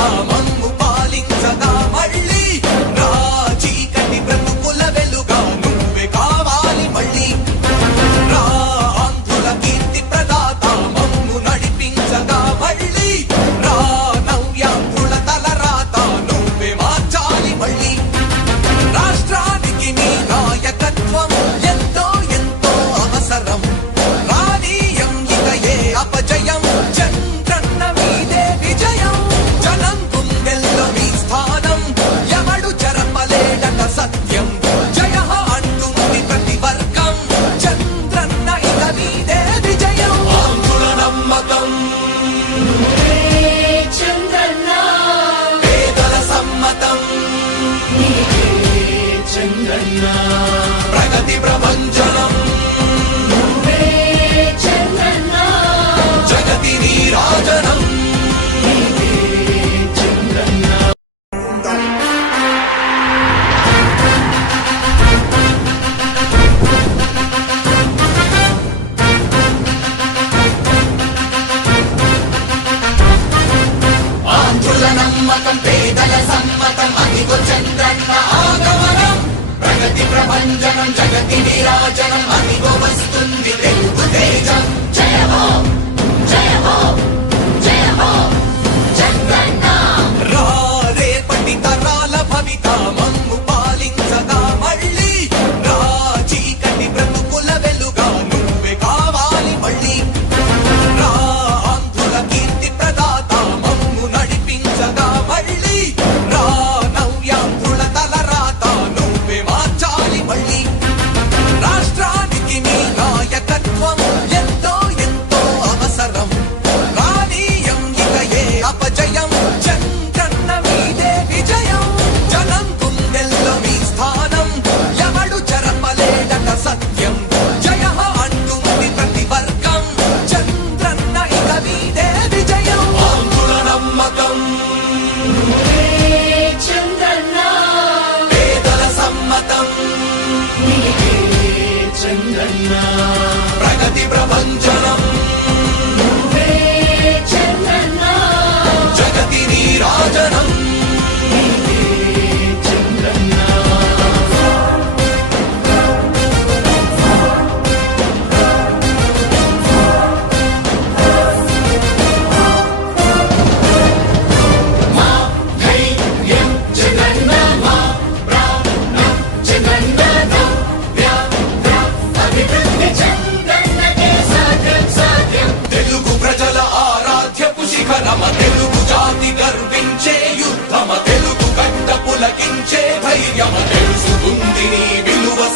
আমন্ত্রণ ప్రపంచనం జగతి విరాజనం అదిగో వస్తుంది తెలుగు తేజం. జయమో జయమో జయమో జగన్నా. రారే పటి తరాల భవిత ప్రగతి ప్రపంచనం.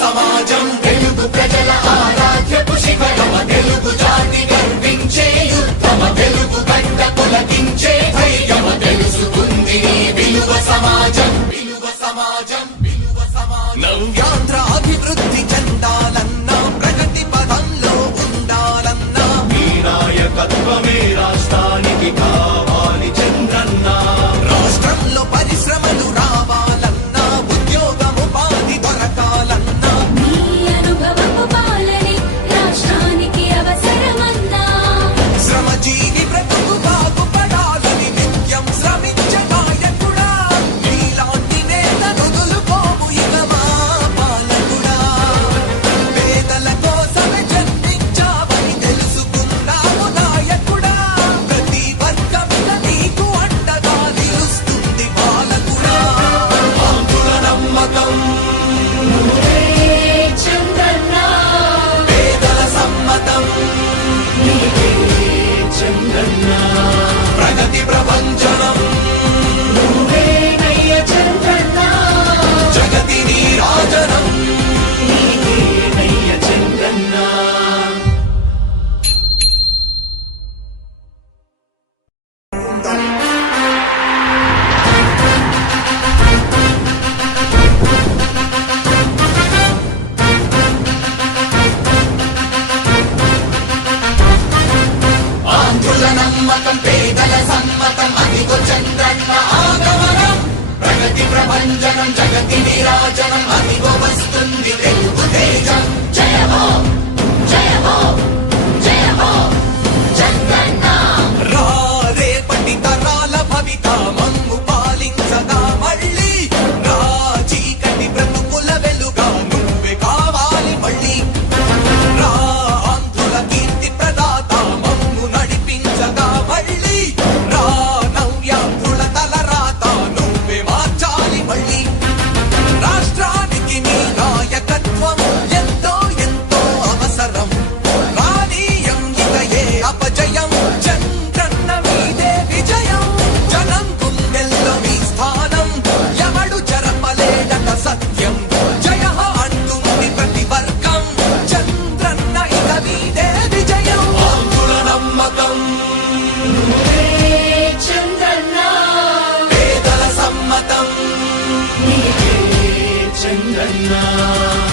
సమాజం తెలుగు ప్రజల ఆరా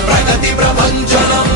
ప్రగతి ప్రపంచం.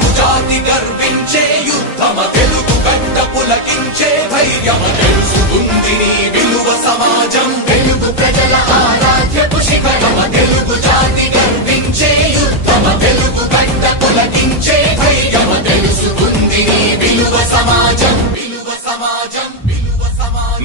తెలుగు జాతి గర్వించే యుద్ధమ తెలుగు గడ్డ పులకించే ధైర్యమ తెలుసుకుంది నీ విలువ సమాజం. తెలుగు ప్రజల ఆరాధ్యపు శిఖరమ తెలుగు జాతి గర్వించే యుద్ధమ తెలుగు గడ్డ పులకించే ధైర్యమ తెలుసుకుంది విలువ సమాజం. విలువ సమాజం విలువ సమాజం.